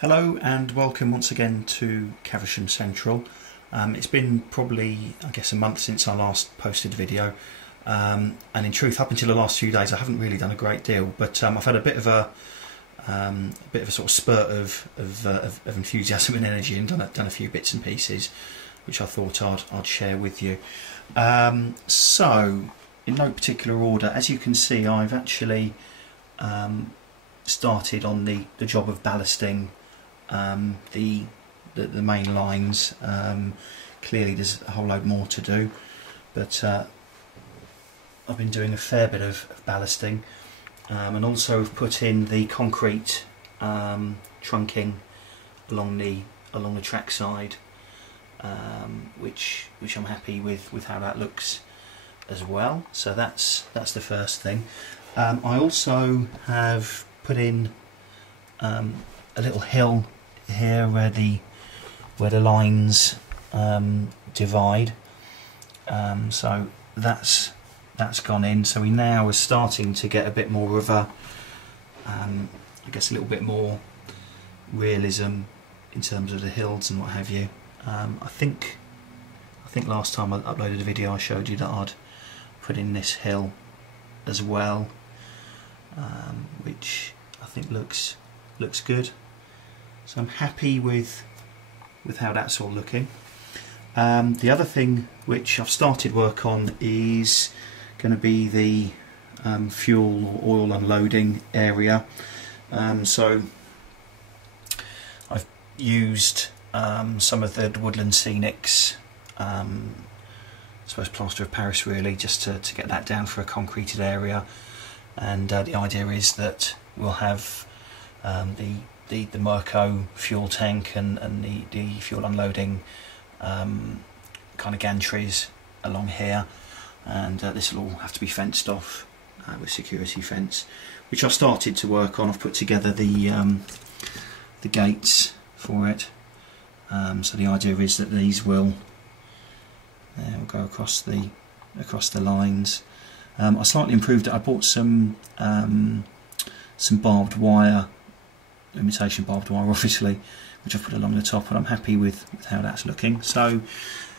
Hello and welcome once again to Caversham Central. It's been probably, I guess, a month since I last posted a video, and in truth up until the last few days I haven't really done a great deal, but I've had a bit of a sort of spurt of enthusiasm and energy and done a few bits and pieces which I thought I'd share with you. So in no particular order, as you can see, I've actually started on the job of ballasting the main lines. Clearly there's a whole load more to do, but I've been doing a fair bit of ballasting, and also have put in the concrete trunking along the track side, which I'm happy with how that looks as well. So that's the first thing. I also have put in a little hill here where the lines divide, so that's gone in. So we now are starting to get a bit more of a I guess a little bit more realism in terms of the hills and what have you. I think last time I uploaded a video I showed you that I'd put in this hill as well, which I think looks good. So I'm happy with how that's all looking. The other thing which I've started work on is going to be the fuel or oil unloading area. So I've used some of the Woodland Scenics, I suppose plaster of Paris really, just to get that down for a concreted area. And the idea is that we'll have the Merco fuel tank and the fuel unloading kind of gantries along here, and this will all have to be fenced off with security fence, which I've started to work on. I've put together the gates for it, so the idea is that these will go across the lines. I slightly improved it. I bought some barbed wire, imitation barbed wire obviously, which I've put along the top, and I'm happy with how that's looking. So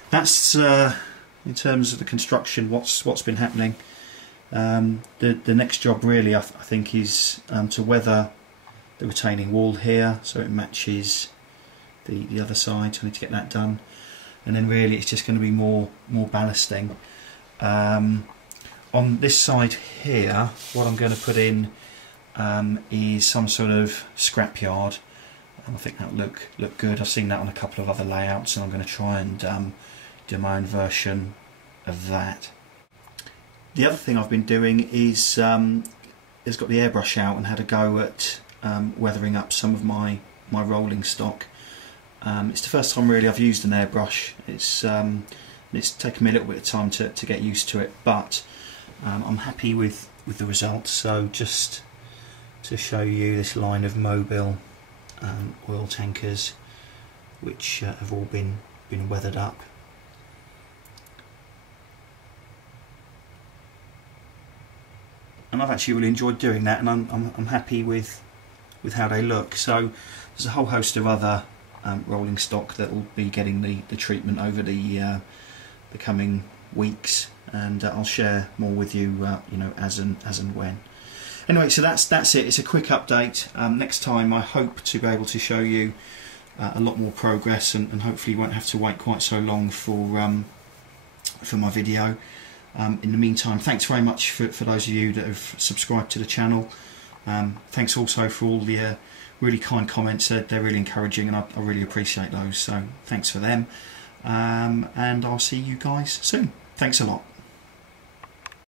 that's in terms of the construction, what's been happening. The next job really I think is to weather the retaining wall here so it matches the other side, so I need to get that done, and then really it's just going to be more ballasting. On this side here, what I'm going to put in is some sort of scrapyard, and I think that'll look good. I've seen that on a couple of other layouts, and I'm going to try and do my own version of that. The other thing I've been doing is got the airbrush out and had a go at weathering up some of my rolling stock. It's the first time really I've used an airbrush. It's taken me a little bit of time to get used to it, but I'm happy with the results. So just to show you this line of mobile oil tankers, which have all been weathered up. And I've actually really enjoyed doing that, and I'm happy with how they look. So there's a whole host of other rolling stock that will be getting the treatment over the coming weeks, and I'll share more with you, you know, as and when. Anyway, so that's it. It's a quick update. Next time I hope to be able to show you a lot more progress, and hopefully you won't have to wait quite so long for my video. In the meantime, thanks very much for those of you that have subscribed to the channel. Thanks also for all the really kind comments. They're really encouraging, and I really appreciate those, so thanks for them. And I'll see you guys soon. Thanks a lot.